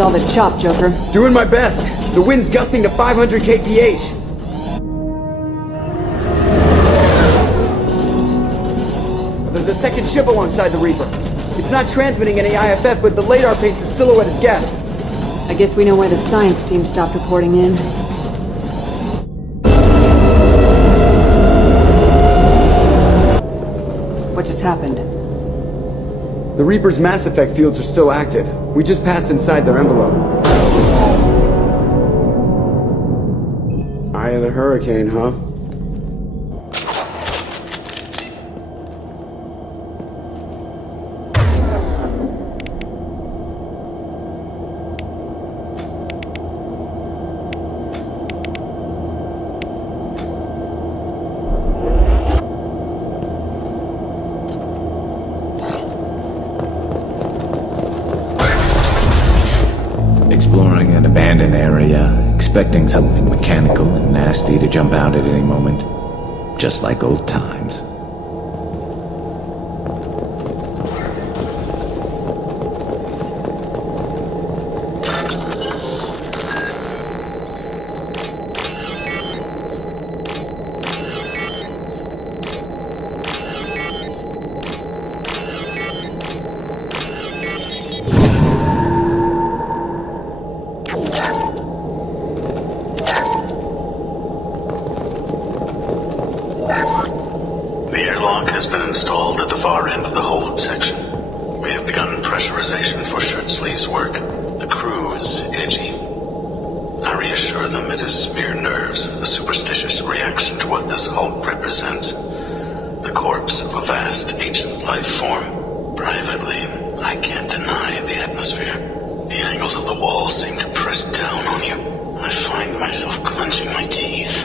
with all the chop, Joker. Doing my best. The wind's gusting to 500 kph. There's a second ship alongside the Reaper. It's not transmitting any IFF, but the radar paints its silhouette as geth. I guess we know why the science team stopped reporting in. What just happened? The Reaper's Mass Effect fields are still active. We just passed inside their envelope. Eye of the hurricane, huh? Exploring an abandoned area, expecting something mechanical and nasty to jump out at any moment. Just like old times. Has been installed at the far end of the hold section. We have begun pressurization for shirt sleeves work. The crew is edgy. I reassure them it is mere nerves, a superstitious reaction to what this hulk represents. The corpse of a vast, ancient life form. Privately, I can't deny the atmosphere. The angles of the walls seem to press down on you. I find myself clenching my teeth.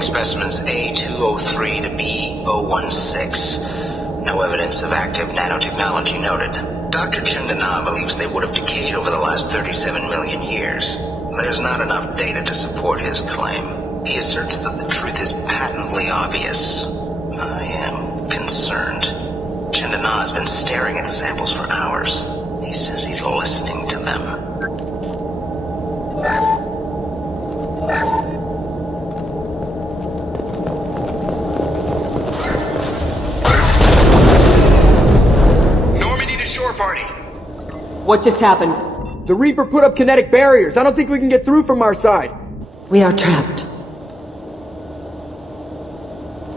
Specimens A203 to B016. No evidence of active nanotechnology noted. Dr. Chandana believes they would have decayed over the last 37 million years. There's not enough data to support his claim. He asserts that the truth is patently obvious. I am concerned. Chandana has been staring at the samples for hours. He says he's listening to them. What just happened? The Reaper put up kinetic barriers. I don't think we can get through from our side. We are trapped.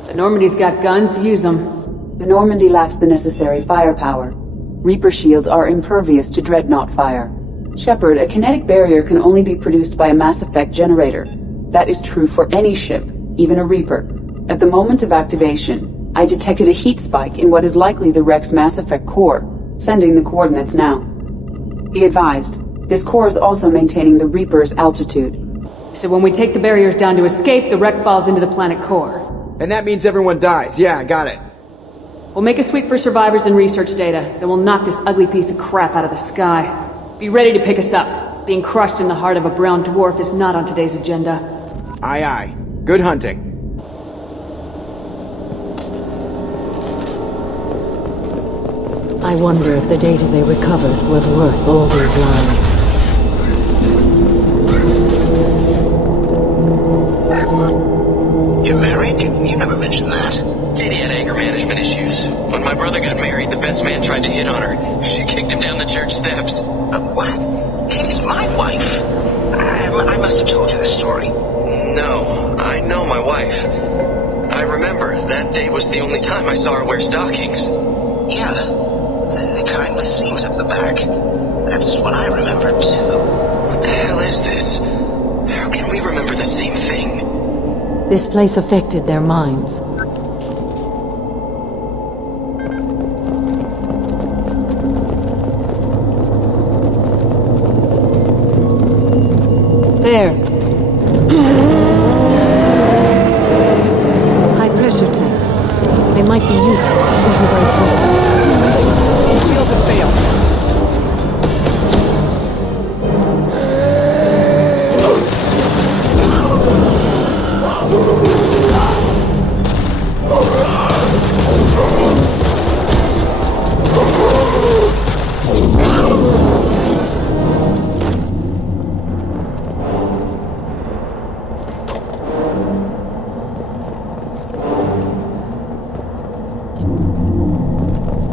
The Normandy's got guns. Use them. The Normandy lacks the necessary firepower. Reaper shields are impervious to dreadnought fire. Shepard, a kinetic barrier can only be produced by a Mass Effect generator. That is true for any ship, even a Reaper. At the moment of activation, I detected a heat spike in what is likely the wreck's Mass Effect core, sending the coordinates now. Be advised, this core is also maintaining the Reaper's altitude. So when we take the barriers down to escape, the wreck falls into the planet core. And that means everyone dies. Yeah, got it. We'll make a sweep for survivors and research data, then we'll knock this ugly piece of crap out of the sky. Be ready to pick us up. Being crushed in the heart of a brown dwarf is not on today's agenda. Aye aye. Good hunting. I wonder if the data they recovered was worth all these lives. You're married? You never mentioned that. Katie had anger management issues. When my brother got married, the best man tried to hit on her. She kicked him down the church steps. What? Katie's my wife. I must have told you this story. No, I know my wife. I remember that day was the only time I saw her wear stockings. Yeah, the kind with seams up the back. That's what I remember too. What the hell is this? How can we remember the same thing? This place affected their minds. There. High-pressure tanks. They might be useful as these devices weapons. Shields have failed.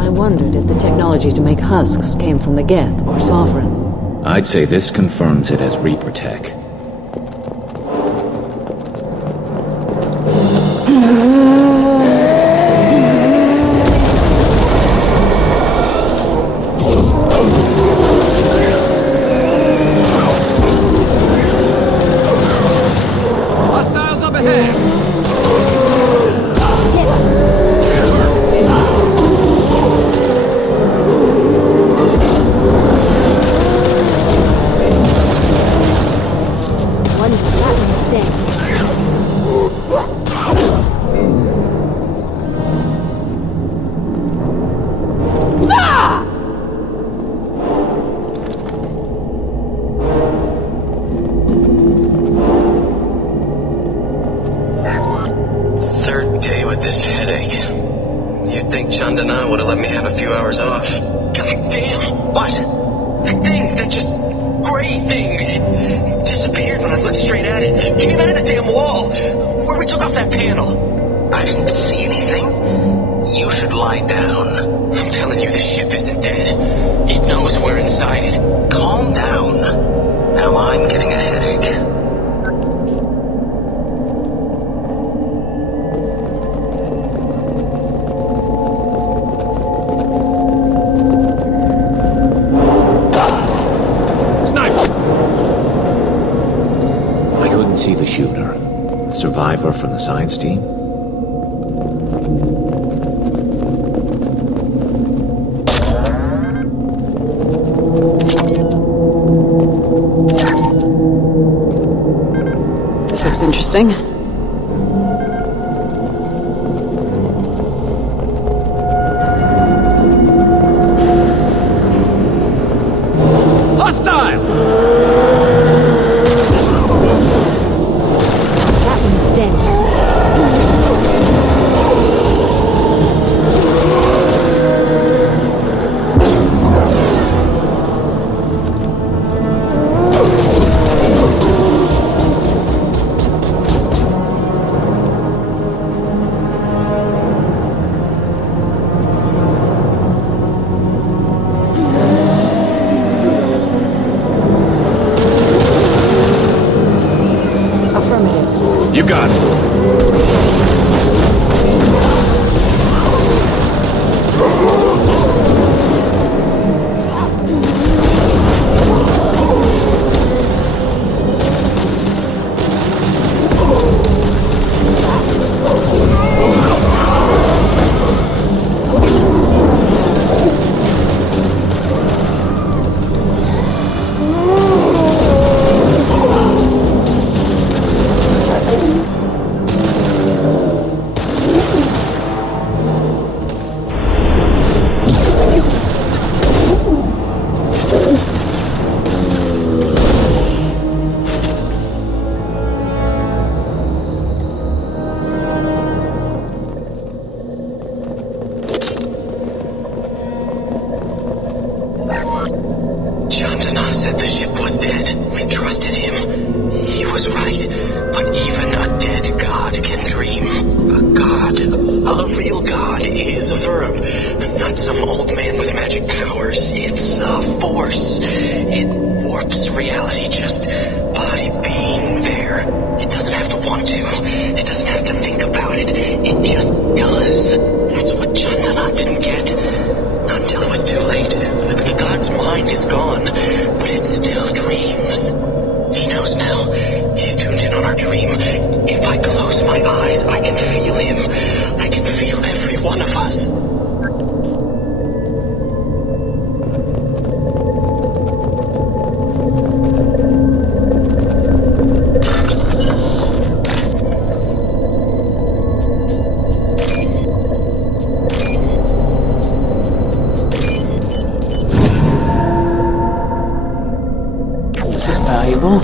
I wondered if the technology to make husks came from the Geth or Sovereign. I'd say this confirms it as Reaper tech. Hostiles up ahead! Third day with this headache. You'd think Chandana would have let me have a few hours off. God damn! What? That thing, that just gray thing, it disappeared when I looked straight at it. It came out of the damn wall, where we took off that panel. I didn't see anything. You should lie down. I'm telling you, the ship isn't dead. It knows we're inside it. Calm down. Now I'm getting a headache. I couldn't see the shooter. Survivor from the science team? This looks interesting. Hostile! That one's dead. Affirmative. You got it. Chandana said the ship was dead. We trusted him. He was right. But even a dead god can dream. A god, a real god, is a verb. Not some old man with magic powers. It's a force. It warps reality just by being there. It doesn't have to want to. It doesn't have to think about it. It just does. That's what Chandana didn't get. Not until it was too late. The god's mind is gone, but it still dreams. He knows now. He's tuned in on our dream. If I close my eyes, I can feel him. I can feel every one of us. people.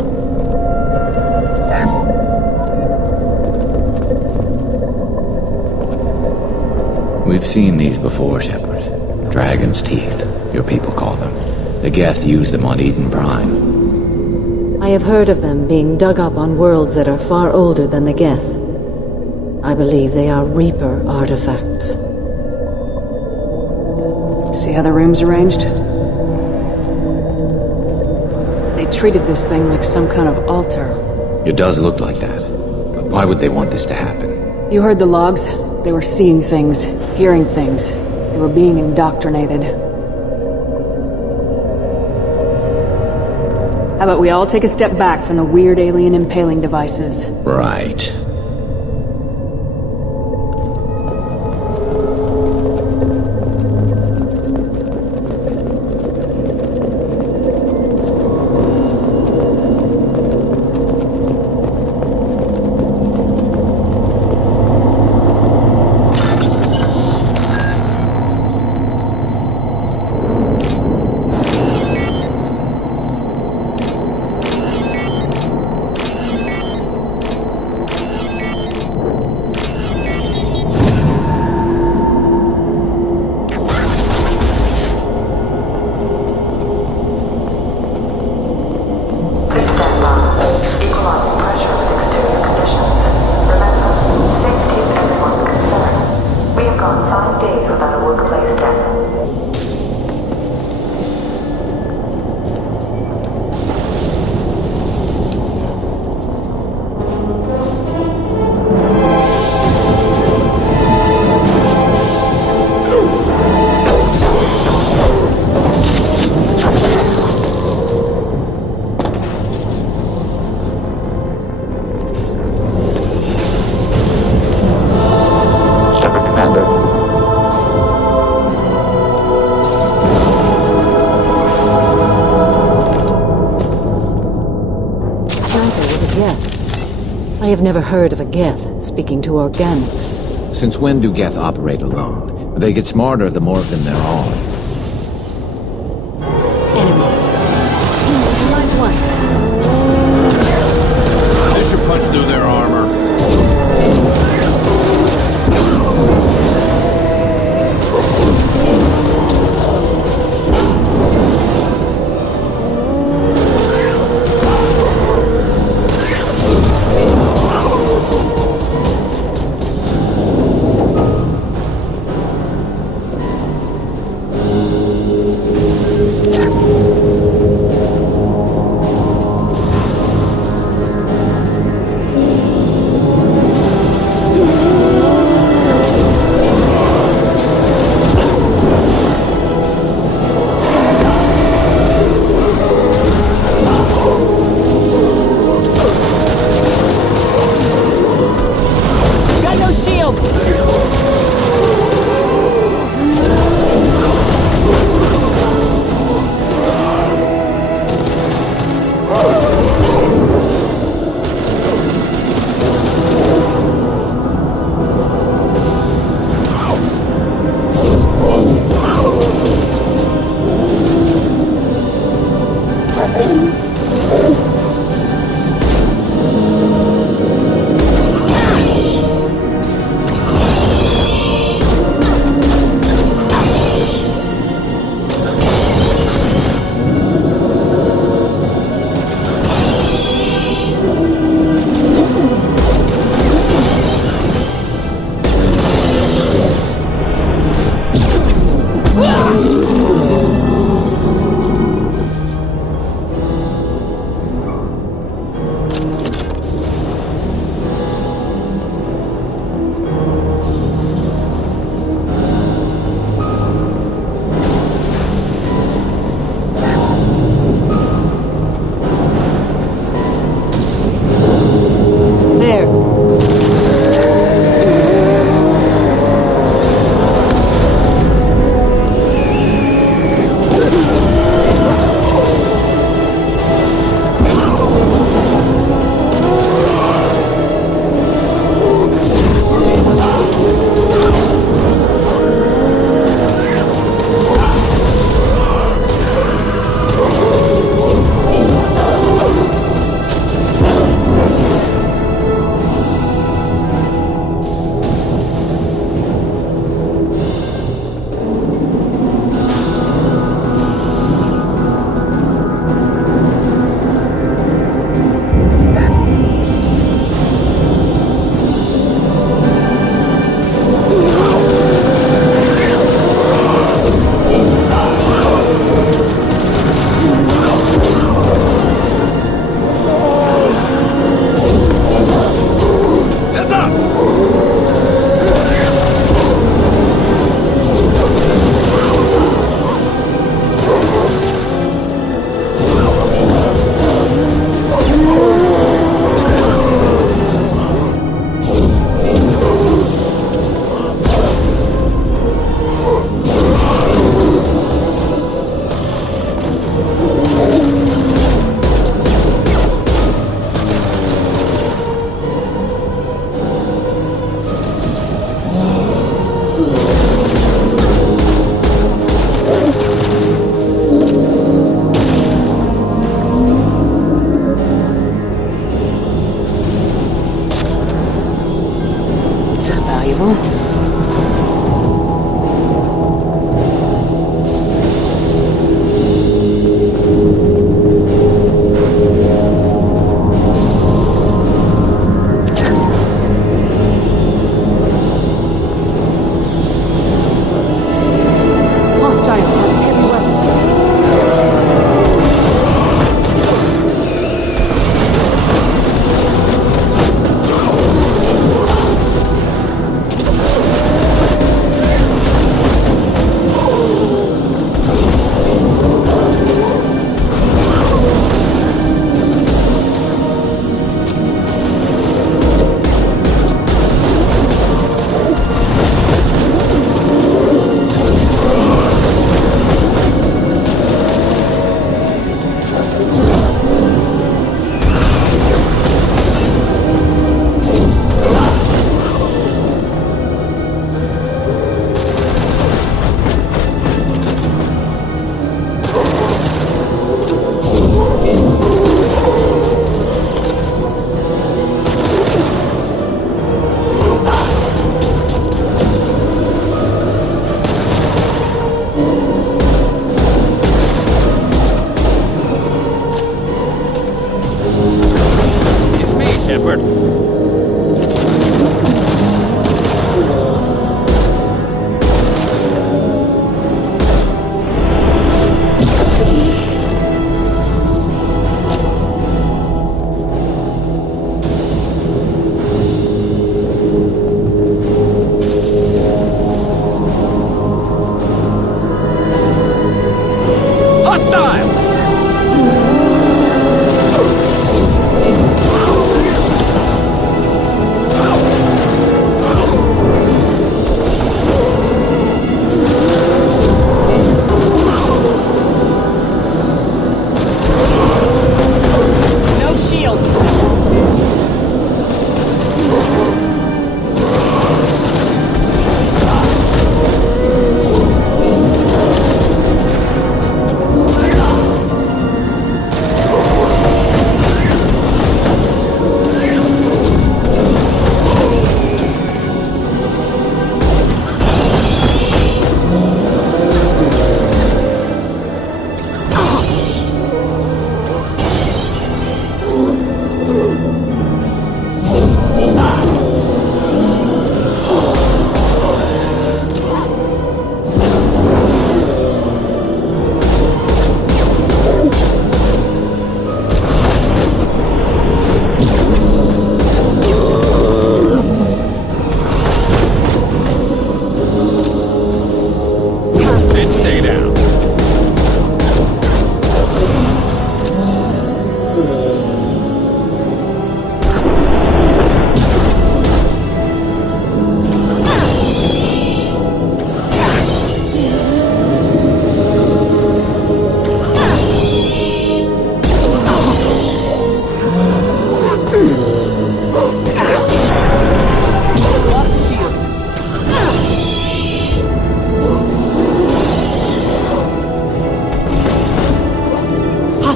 We've seen these before, Shepard. Dragon's teeth, your people call them. The geth use them on Eden Prime. I have heard of them being dug up on worlds that are far older than the geth. I believe they are Reaper artifacts. See how the room's arranged? They treated this thing like some kind of altar. It does look like that. But why would they want this to happen? You heard the logs? They were seeing things, hearing things. They were being indoctrinated. How about we all take a step back from the weird alien impaling devices? Right. I have never heard of a geth speaking to organics. Since when do geth operate alone? They get smarter the more of them there are. Enemy. Line one. This should punch through their armor.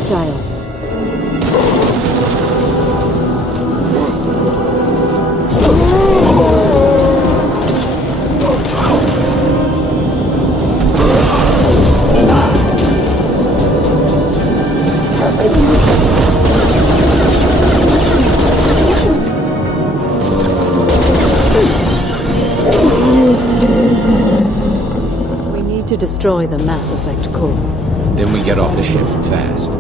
hostiles. We need to destroy the Mass Effect core. Then we get off the ship fast.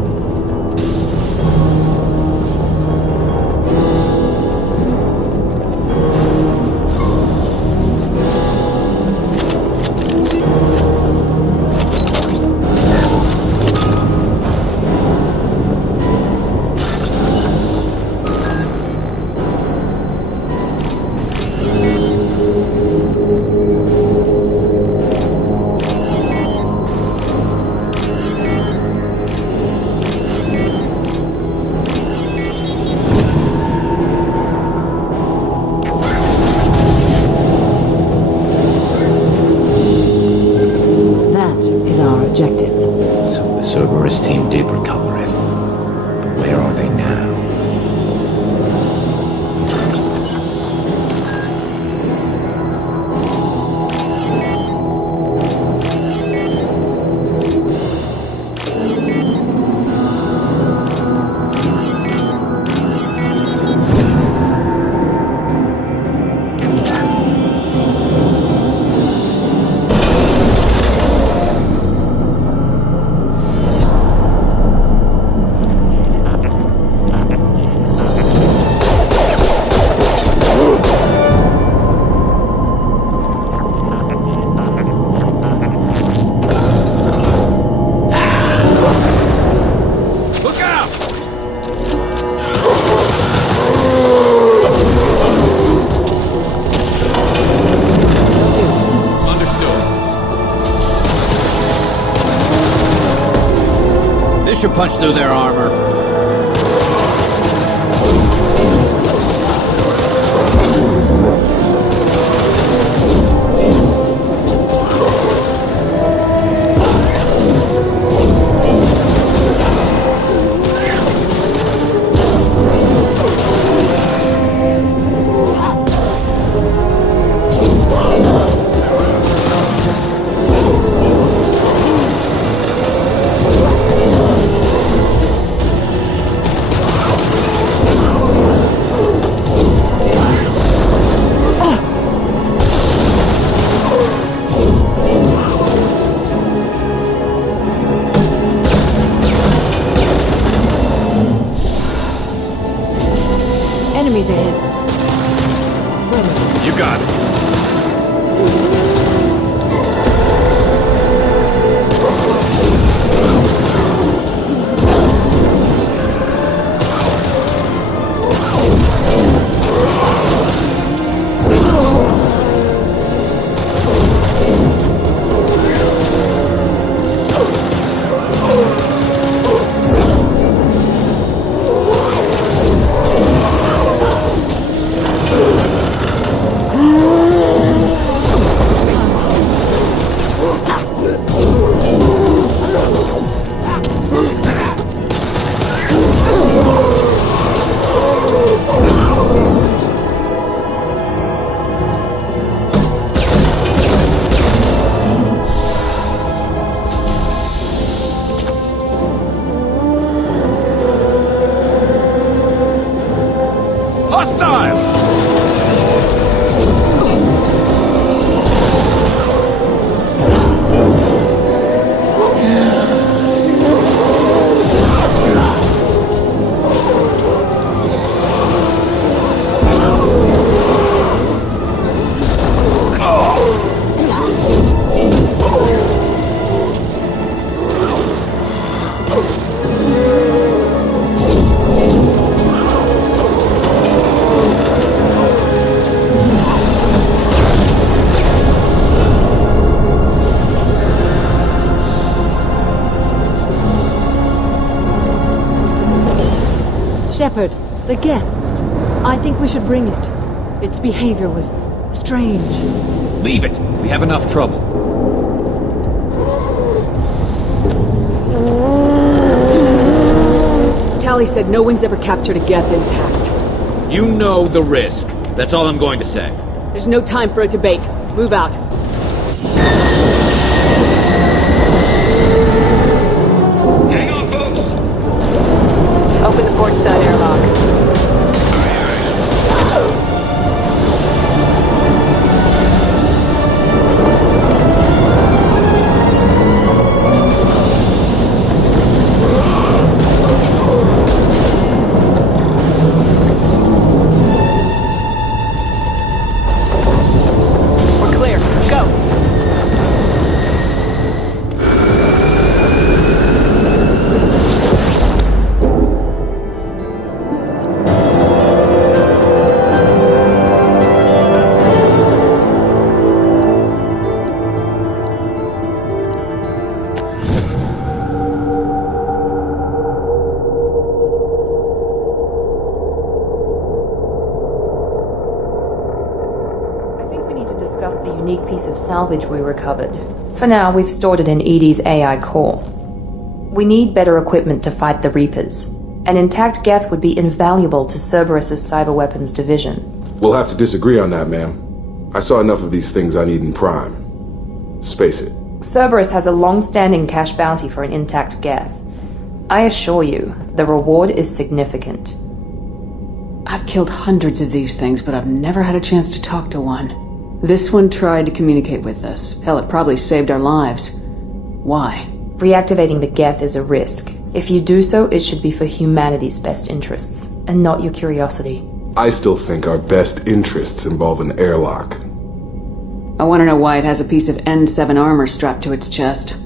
So the Cerberus team did recover it. But where are they now? This should punch through their armor. Enemies ahead. You got it. Shepard, the geth. I think we should bring it. Its behavior was strange. Leave it. We have enough trouble. Tally said no one's ever captured a geth intact. You know the risk. That's all I'm going to say. There's no time for a debate. Move out. Hang on, folks! Open the port side airlock. Piece of salvage we recovered. For now, we've stored it in Edie's AI core. We need better equipment to fight the Reapers. An intact geth would be invaluable to Cerberus' cyber weapons division. We'll have to disagree on that, ma'am. I saw enough of these things on Eden Prime. Space it. Cerberus has a long-standing cash bounty for an intact geth. I assure you, the reward is significant. I've killed hundreds of these things, but I've never had a chance to talk to one. This one tried to communicate with us. Hell, it probably saved our lives. Why? Reactivating the geth is a risk. If you do so, it should be for humanity's best interests, and not your curiosity. I still think our best interests involve an airlock. I want to know why it has a piece of N7 armor strapped to its chest.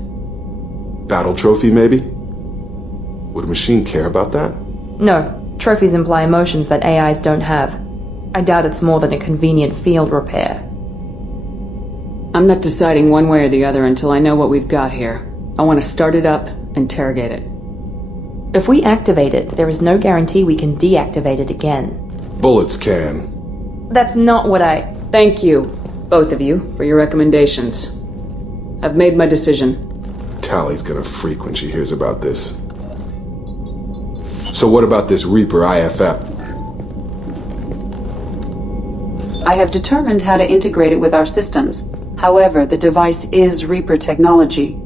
Battle trophy, maybe? Would a machine care about that? No. Trophies imply emotions that AIs don't have. I doubt it's more than a convenient field repair. I'm not deciding one way or the other until I know what we've got here. I want to start it up, interrogate it. If we activate it, there is no guarantee we can deactivate it again. Bullets can. That's not what I... Thank you, both of you, for your recommendations. I've made my decision. Tally's gonna freak when she hears about this. So what about this Reaper IFF? I have determined how to integrate it with our systems. However, the device is Reaper technology.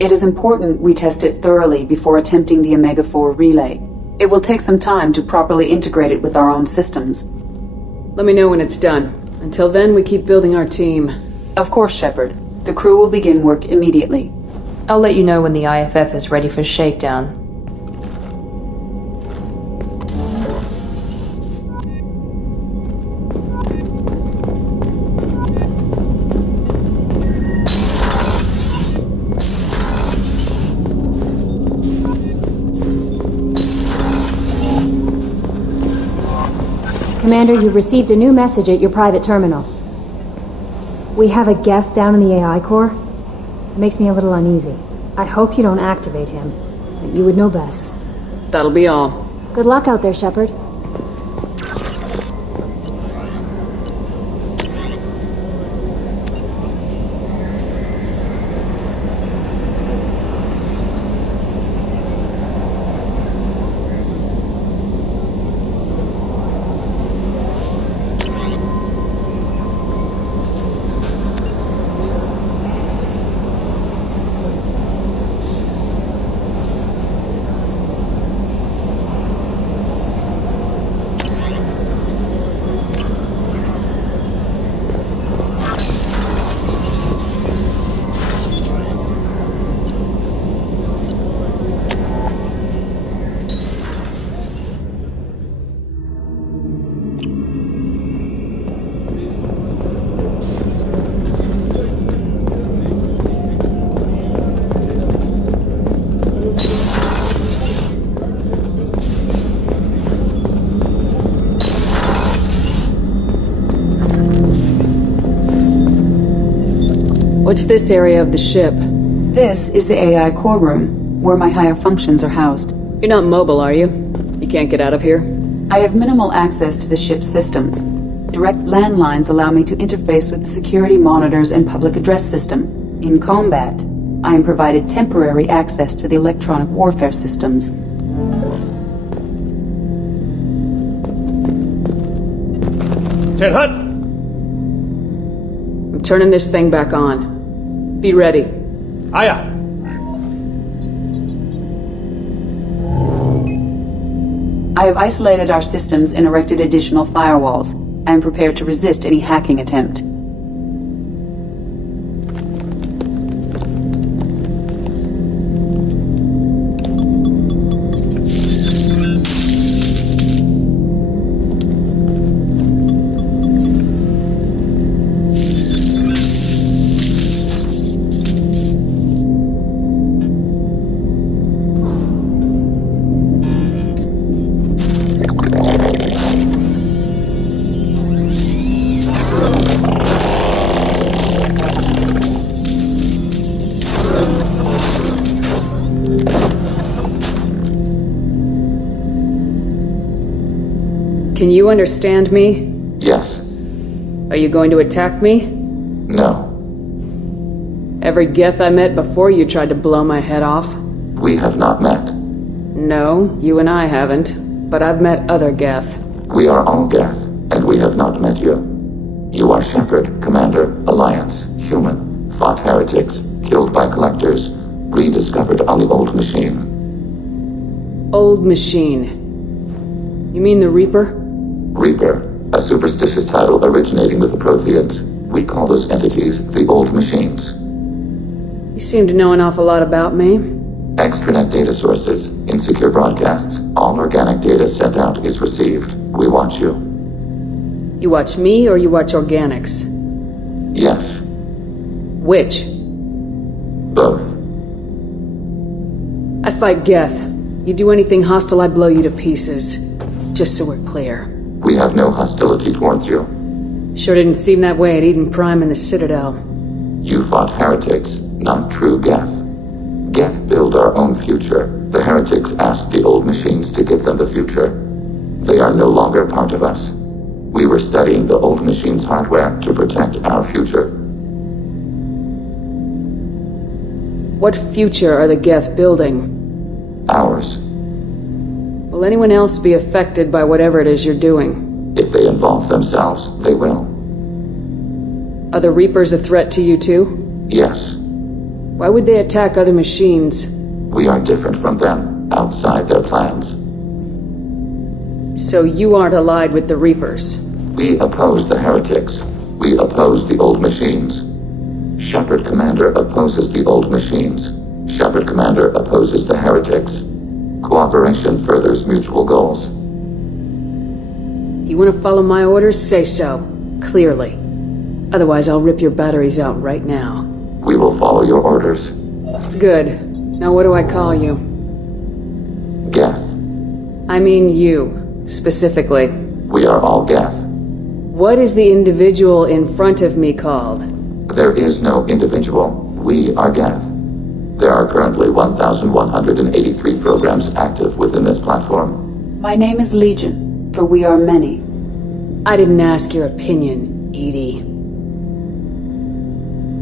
It is important we test it thoroughly before attempting the Omega-4 relay. It will take some time to properly integrate it with our own systems. Let me know when it's done. Until then, we keep building our team. Of course, Shepard. The crew will begin work immediately. I'll let you know when the IFF is ready for shakedown. Commander, you've received a new message at your private terminal. We have a geth down in the AI core. It makes me a little uneasy. I hope you don't activate him, but you would know best. That'll be all. Good luck out there, Shepard. What's this area of the ship? This is the AI core room, where my higher functions are housed. You're not mobile, are you? You can't get out of here? I have minimal access to the ship's systems. Direct landlines allow me to interface with the security monitors and public address system. In combat, I am provided temporary access to the electronic warfare systems. 10 Hut! I'm turning this thing back on. Be ready. Aye, aye. I have isolated our systems and erected additional firewalls. I am prepared to resist any hacking attempt. Can you understand me? Yes. Are you going to attack me? No. Every geth I met before you tried to blow my head off. We have not met. No, you and I haven't. But I've met other geth. We are all geth, and we have not met you. You are Shepard, Commander, Alliance, human, fought heretics, killed by collectors, rediscovered on the old machine. Old machine. You mean the Reaper? Reaper, a superstitious title originating with the Protheans. We call those entities the old machines. You seem to know an awful lot about me. Extranet data sources, insecure broadcasts, all organic data sent out is received. We watch you. You watch me or you watch organics? Yes. Which? Both. I fight geth. You do anything hostile, I blow you to pieces. Just so we're clear. We have no hostility towards you. Sure didn't seem that way at Eden Prime and the Citadel. You fought heretics, not true geth. Geth build our own future. The heretics asked the old machines to give them the future. They are no longer part of us. We were studying the old machines' hardware to protect our future. What future are the geth building? Ours. Will anyone else be affected by whatever it is you're doing? If they involve themselves, they will. Are the Reapers a threat to you too? Yes. Why would they attack other machines? We are different from them, outside their plans. So you aren't allied with the Reapers? We oppose the heretics. We oppose the old machines. Shepard Commander opposes the old machines. Shepard Commander opposes the heretics. Cooperation furthers mutual goals. You want to follow my orders? Say so. Clearly. Otherwise, I'll rip your batteries out right now. We will follow your orders. Good. Now what do I call you? Geth. I mean you, specifically. We are all Geth. What is the individual in front of me called? There is no individual. We are Geth. There are currently 1,183 programs active within this platform. My name is Legion, for we are many. I didn't ask your opinion, Edie.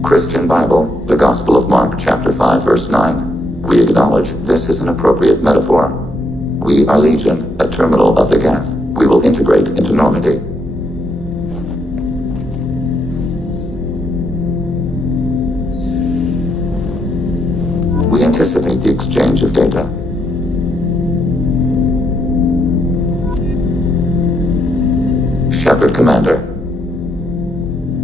Christian Bible, the Gospel of Mark, chapter 5, verse 9. We acknowledge this is an appropriate metaphor. We are Legion, a terminal of the Geth. We will integrate into Normandy. We anticipate the exchange of data. Shepard Commander.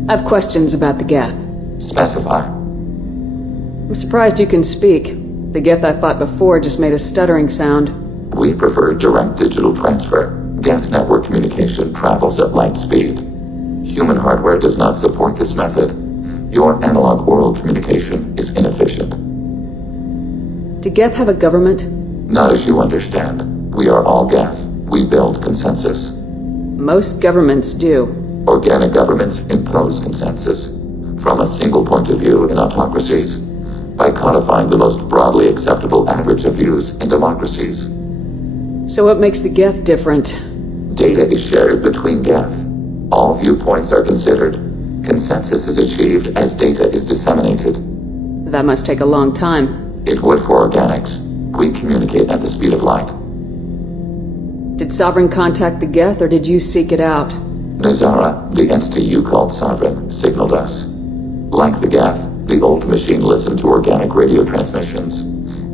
I have questions about the Geth. Specify. I'm surprised you can speak. The Geth I fought before just made a stuttering sound. We prefer direct digital transfer. Geth network communication travels at light speed. Human hardware does not support this method. Your analog oral communication is inefficient. Do Geth have a government? Not as you understand. We are all Geth. We build consensus. Most governments do. Organic governments impose consensus. From a single point of view in autocracies, by codifying the most broadly acceptable average of views in democracies. So what makes the Geth different? Data is shared between Geth. All viewpoints are considered. Consensus is achieved as data is disseminated. That must take a long time. It would for organics. We communicate at the speed of light. Did Sovereign contact the Geth, or did you seek it out? Nazara, the entity you called Sovereign, signaled us. Like the geth, the old machine listened to organic radio transmissions.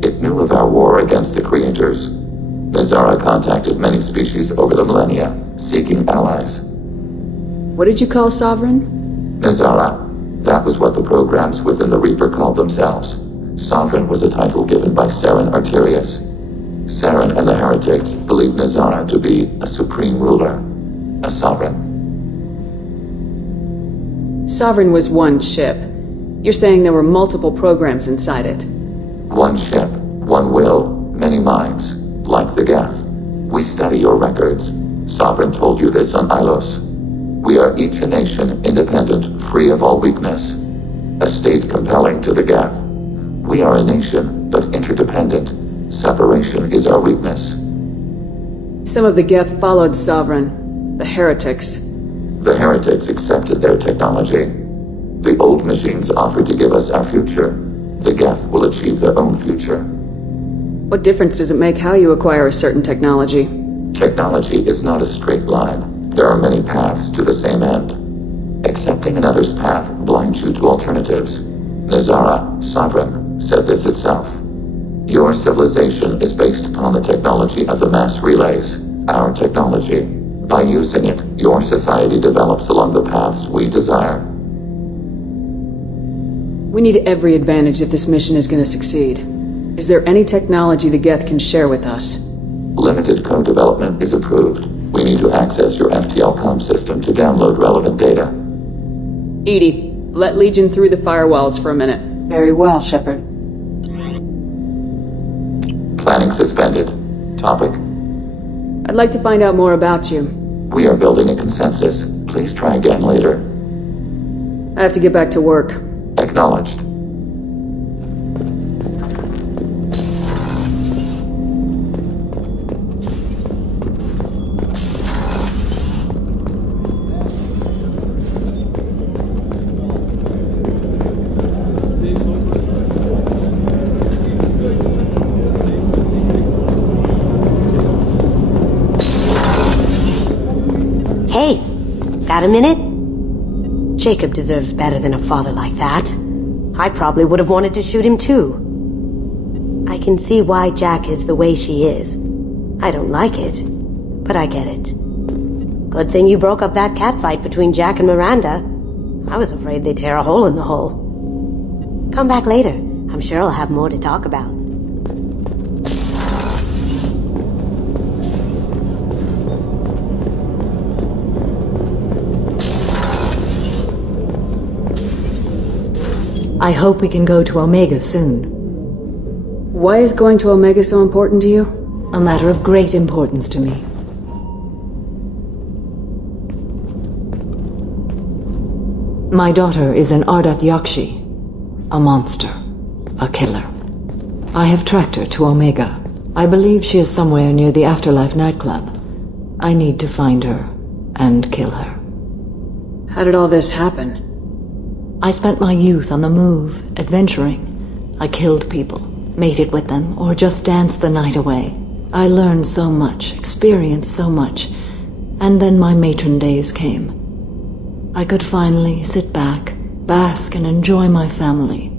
It knew of our war against the creators. Nazara contacted many species over the millennia, seeking allies. What did you call Sovereign? Nazara. That was what the programs within the Reaper called themselves. Sovereign was a title given by Saren Arterius. Saren and the heretics believed Nazara to be a supreme ruler, a sovereign. Sovereign was one ship. You're saying there were multiple programs inside it. One ship, one will, many minds, like the geth. We study your records. Sovereign told you this on Ilos. We are each a nation, independent, free of all weakness. A state compelling to the geth. We are a nation, but interdependent. Separation is our weakness. Some of the geth followed Sovereign. The heretics. The heretics accepted their technology. The old machines offered to give us our future. The geth will achieve their own future. What difference does it make how you acquire a certain technology? Technology is not a straight line. There are many paths to the same end. Accepting another's path blinds you to alternatives. Nazara, Sovereign, said this itself. Your civilization is based upon the technology of the mass relays, our technology. By using it, your society develops along the paths we desire. We need every advantage if this mission is going to succeed. Is there any technology the geth can share with us? Limited code development is approved. We need to access your FTL-COM system to download relevant data. Edie, let Legion through the firewalls for a minute. Very well, Shepard. Planning suspended. Topic? I'd like to find out more about you. We are building a consensus. Please try again later. I have to get back to work. Acknowledged. Hey, got a minute? Jacob deserves better than a father like that. I probably would have wanted to shoot him too. I can see why Jack is the way she is. I don't like it, but I get it. Good thing you broke up that catfight between Jack and Miranda. I was afraid they'd tear a hole in the hull. Come back later. I'm sure I'll have more to talk about. I hope we can go to Omega soon. Why is going to Omega so important to you? A matter of great importance to me. My daughter is an Ardat Yakshi, a monster, a killer. I have tracked her to Omega. I believe she is somewhere near the Afterlife nightclub. I need to find her and kill her. How did all this happen? I spent my youth on the move, adventuring. I killed people, mated with them, or just danced the night away. I learned so much, experienced so much, and then my matron days came. I could finally sit back, bask and enjoy my family.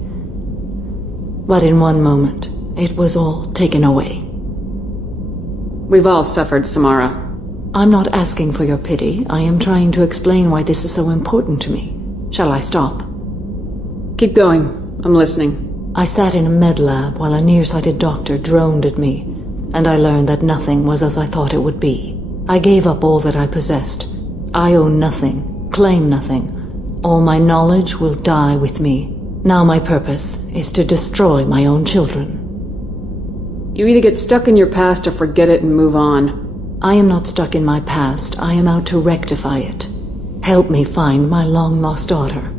But in one moment, it was all taken away. We've all suffered, Samara. I'm not asking for your pity. I am trying to explain why this is so important to me. Shall I stop? Keep going. I'm listening. I sat in a med lab while a nearsighted doctor droned at me, and I learned that nothing was as I thought it would be. I gave up all that I possessed. I own nothing, claim nothing. All my knowledge will die with me. Now my purpose is to destroy my own children. You either get stuck in your past or forget it and move on. I am not stuck in my past. I am out to rectify it. Help me find my long-lost daughter.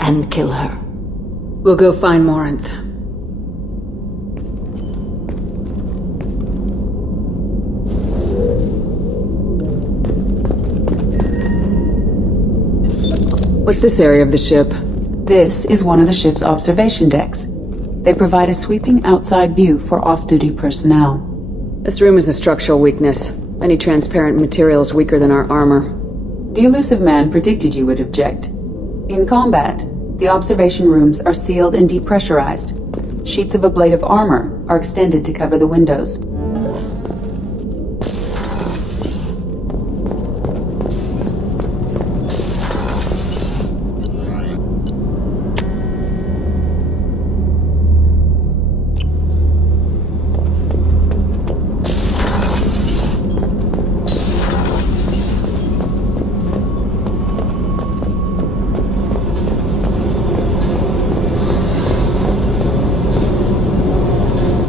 And kill her. We'll go find Morinth. What's this area of the ship? This is one of the ship's observation decks. They provide a sweeping outside view for off-duty personnel. This room is a structural weakness. Any transparent material is weaker than our armor. The elusive man predicted you would object. In combat, the observation rooms are sealed and depressurized. Sheets of ablative armor are extended to cover the windows.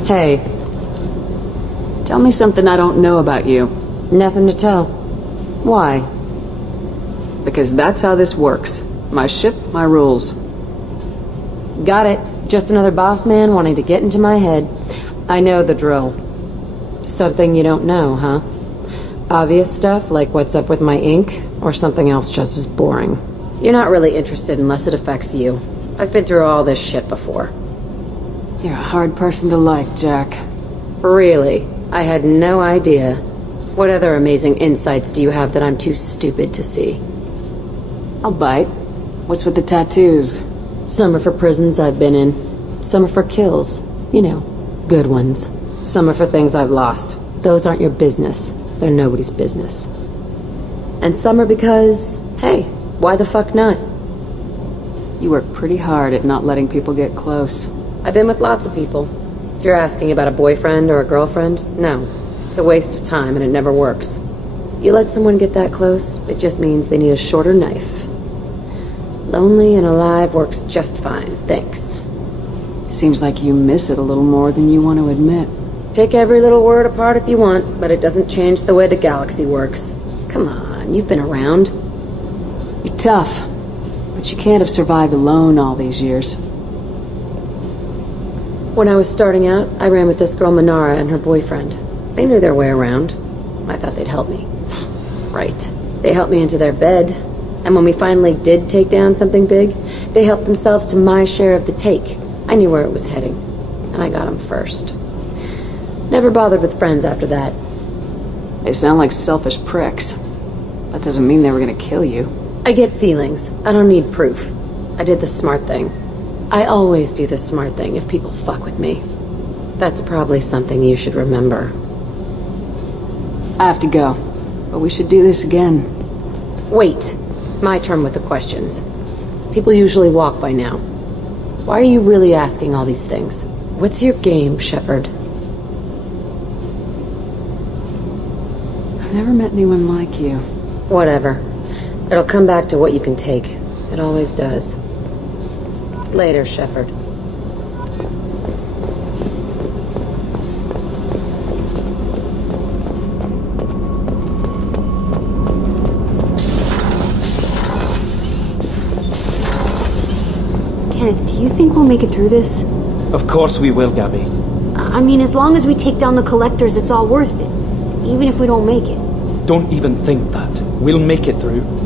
Hey. Tell me something I don't know about you. Nothing to tell. Why? Because that's how this works. My ship, my rules. Got it. Just another boss man wanting to get into my head. I know the drill. Something you don't know, huh? Obvious stuff like what's up with my ink, or something else just as boring. You're not really interested unless it affects you. I've been through all this shit before. You're a hard person to like, Jack. Really? I had no idea. What other amazing insights do you have that I'm too stupid to see? I'll bite. What's with the tattoos? Some are for prisons I've been in. Some are for kills. You know, good ones. Some are for things I've lost. Those aren't your business. They're nobody's business. And some are because, hey, why the fuck not? You work pretty hard at not letting people get close. I've been with lots of people. If you're asking about a boyfriend or a girlfriend, no. It's a waste of time and it never works. You let someone get that close, it just means they need a shorter knife. Lonely and alive works just fine, thanks. Seems like you miss it a little more than you want to admit. Pick every little word apart if you want, but it doesn't change the way the galaxy works. Come on, you've been around. You're tough, but you can't have survived alone all these years. When I was starting out, I ran with this girl Manara and her boyfriend. They knew their way around. I thought they'd help me. Right. They helped me into their bed. And when we finally did take down something big, they helped themselves to my share of the take. I knew where it was heading. And I got them first. Never bothered with friends after that. They sound like selfish pricks. That doesn't mean they were gonna kill you. I get feelings. I don't need proof. I did the smart thing. I always do the smart thing if people fuck with me. That's probably something you should remember. I have to go, but we should do this again. Wait. My turn with the questions. People usually walk by now. Why are you really asking all these things? What's your game, Shepard? I've never met anyone like you. Whatever. It'll come back to what you can take. It always does. Later, Shepard. Kenneth, do you think we'll make it through this? Of course we will, Gabby. I mean, as long as we take down the collectors, it's all worth it. Even if we don't make it. Don't even think that. We'll make it through.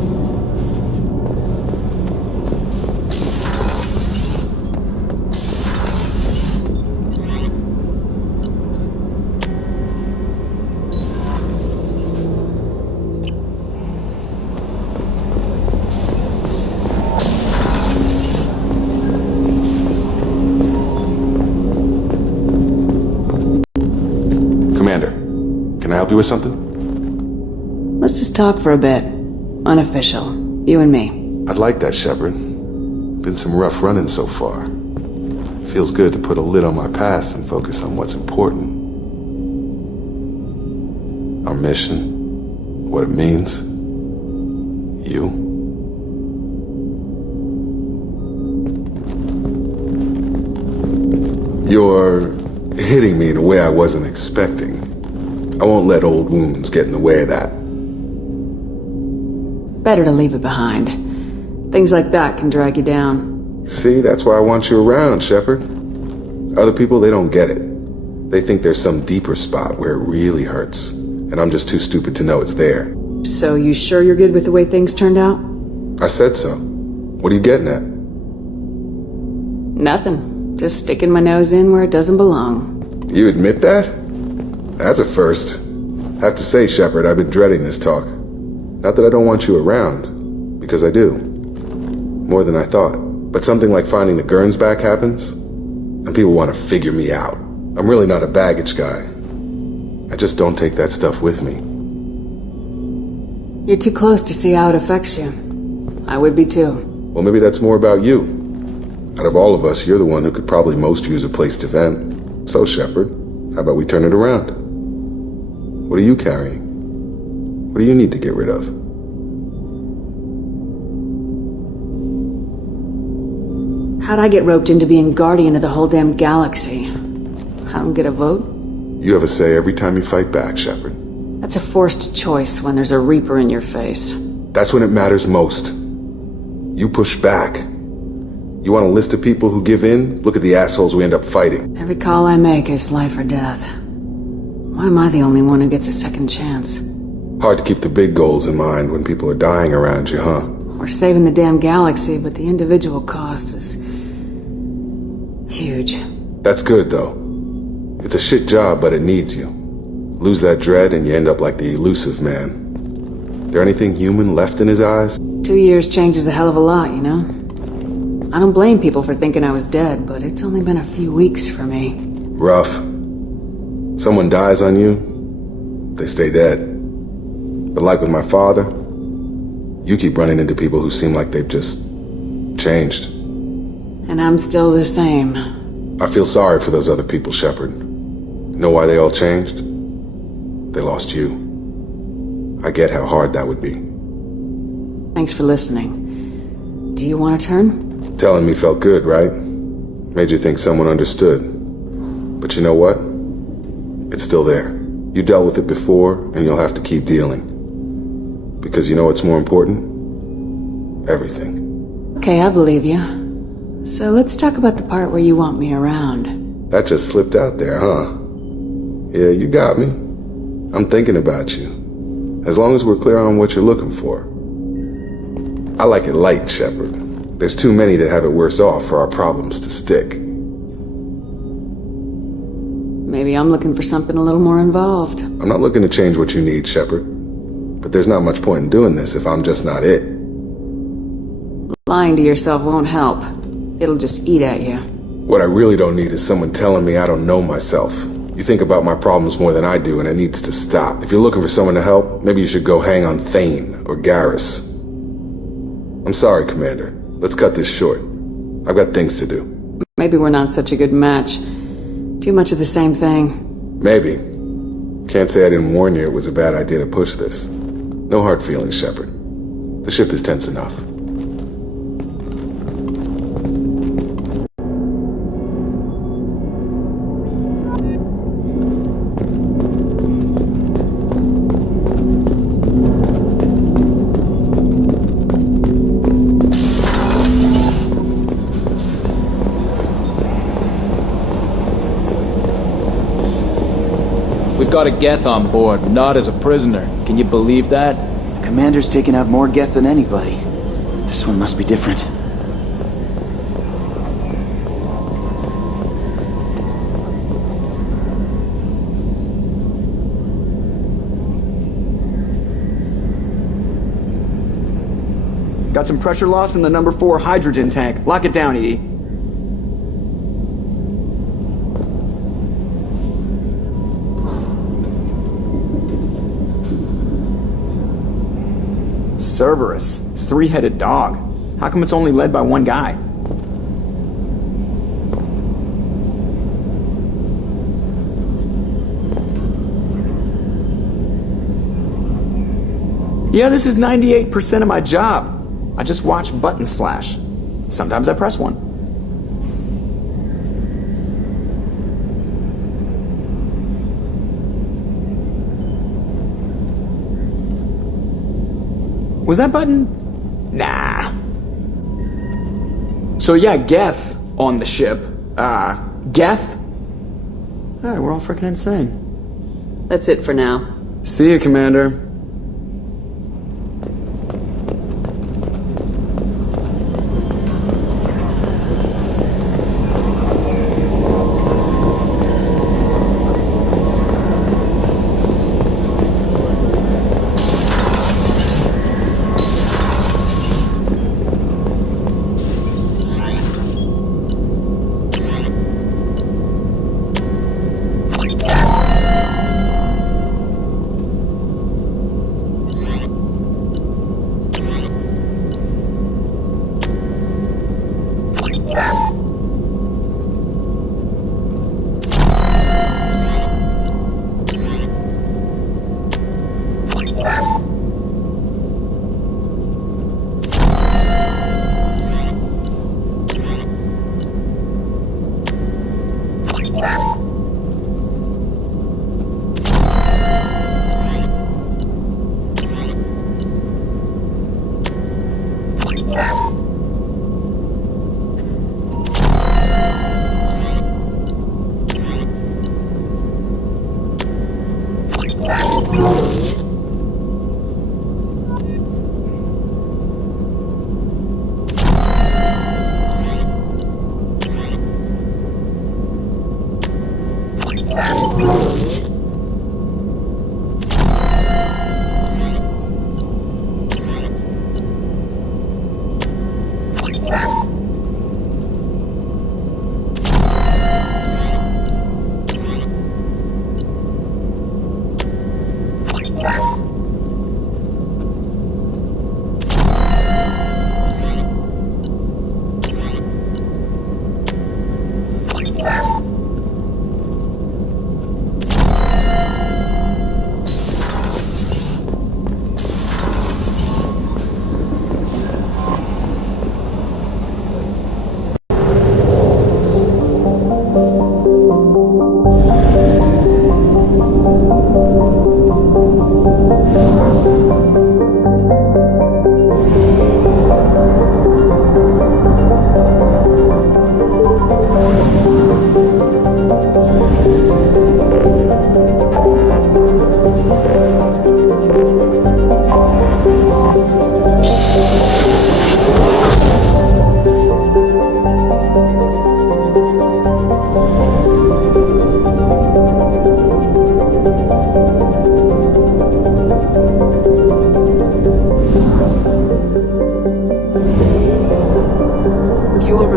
Can I help you with something? Let's just talk for a bit. Unofficial. You and me. I'd like that, Shepard. Been some rough running so far. Feels good to put a lid on my past and focus on what's important. Our mission, what it means, you. You're hitting me in a way I wasn't expecting. I won't let old wounds get in the way of that. Better to leave it behind. Things like that can drag you down. See, that's why I want you around, Shepard. Other people, they don't get it. They think there's some deeper spot where it really hurts, and I'm just too stupid to know it's there. So you sure you're good with the way things turned out? I said so. What are you getting at? Nothing. Just sticking my nose in where it doesn't belong. You admit that? That's a first. Have to say, Shepard, I've been dreading this talk. Not Not that I don't want you around, because I do. More than I thought. But something like finding the Gurns back happens, and people want to figure me out. I'm really not a baggage guy. I just don't take that stuff with me. You're too close to see how it affects you. I would be too. Well, maybe that's more about you. Out of all of us, you're the one who could probably most use a place to vent. So, Shepard, how about we turn it around? What are you carrying? What do you need to get rid of? How'd I get roped into being guardian of the whole damn galaxy? I don't get a vote? You have a say every time you fight back, Shepard. That's a forced choice when there's a Reaper in your face. That's when it matters most. You push back. You want a list of people who give in? Look at the assholes we end up fighting. Every call I make is life or death. Why am I the only one who gets a second chance? Hard to keep the big goals in mind when people are dying around you, huh? We're saving the damn galaxy, but the individual cost is huge. That's good, though. It's a shit job, but it needs you. Lose that dread and you end up like the elusive man. There anything human left in his eyes? 2 years changes a hell of a lot, you know? I don't blame people for thinking I was dead, but it's only been a few weeks for me. Rough. Someone dies on you, they stay dead. But like with my father, you keep running into people who seem like they've just changed. And I'm still the same. I feel sorry for those other people, Shepard. Know why they all changed? They lost you. I get how hard that would be. Thanks for listening. Do you want a turn? Telling me felt good, right? Made you think someone understood. But you know what? It's still there. You dealt with it before, and you'll have to keep dealing. Because you know what's more important? Everything. Okay, I believe you. So let's talk about the part where you want me around. That just slipped out there, huh? Yeah, you got me. I'm thinking about you. As long as we're clear on what you're looking for. I like it light, Shepard. There's too many that have it worse off for our problems to stick. Maybe I'm looking for something a little more involved. I'm not looking to change what you need, Shepard. But there's not much point in doing this if I'm just not it. Lying to yourself won't help. It'll just eat at you. What I really don't need is someone telling me I don't know myself. You think about my problems more than I do, and it needs to stop. If you're looking for someone to help, maybe you should go hang on Thane or Garrus. I'm sorry, Commander. Let's cut this short. I've got things to do. Maybe we're not such a good match. Too much of the same thing. Maybe. Can't say I didn't warn you it was a bad idea to push this. No hard feelings, Shepard. The ship is tense enough. We've got a geth on board, not as a prisoner. Can you believe that? The commander's taken out more geth than anybody. This one must be different. Got some pressure loss in the number 4 hydrogen tank. Lock it down, Edie. Cerberus. 3-headed dog. How come it's only led by one guy? Yeah, this is 98% of my job. I just watch buttons flash. Sometimes I press one. Was that button? Nah. So yeah, geth on the ship. Geth? Alright, we're all freaking insane. That's it for now. See you, Commander.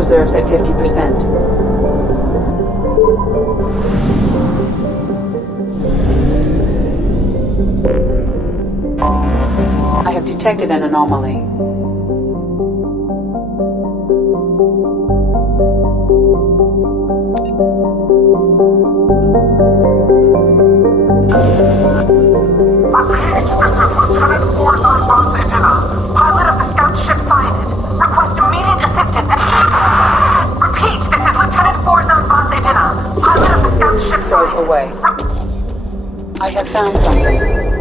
Reserves at 50%. I have detected an anomaly. Away. I have found something.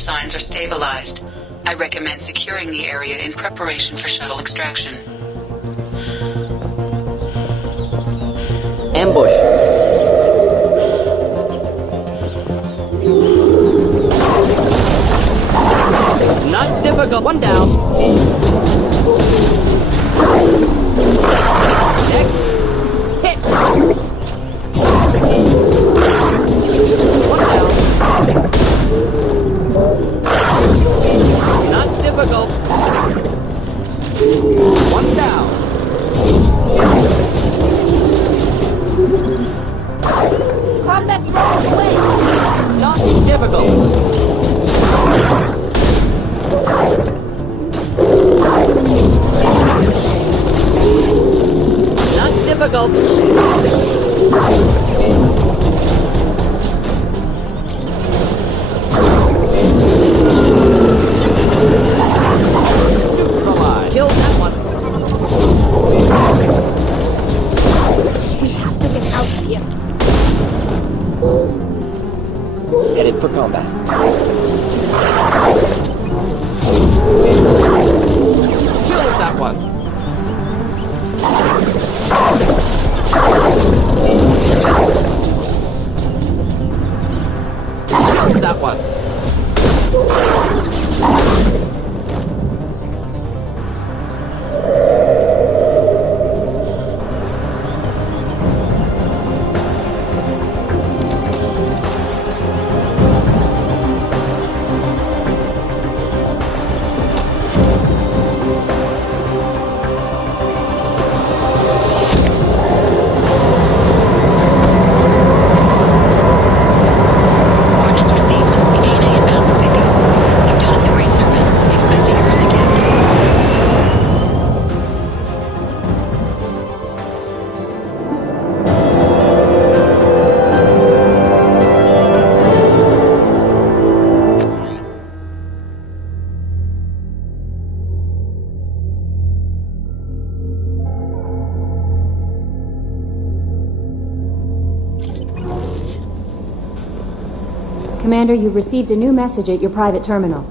signs are stabilized. I recommend securing the area in preparation for shuttle extraction. Ambush. Not difficult. One down. Next. Hit. One down. Not difficult. One down. Combat wrong way. Not difficult. Not difficult. Kill that one. We have to get out of here. Headed for combat. Kill that one. Kill that one. Coordinates received. Edina inbound for pickup. You've done us a great service. Expecting a renegade. Commander, you've received a new message at your private terminal.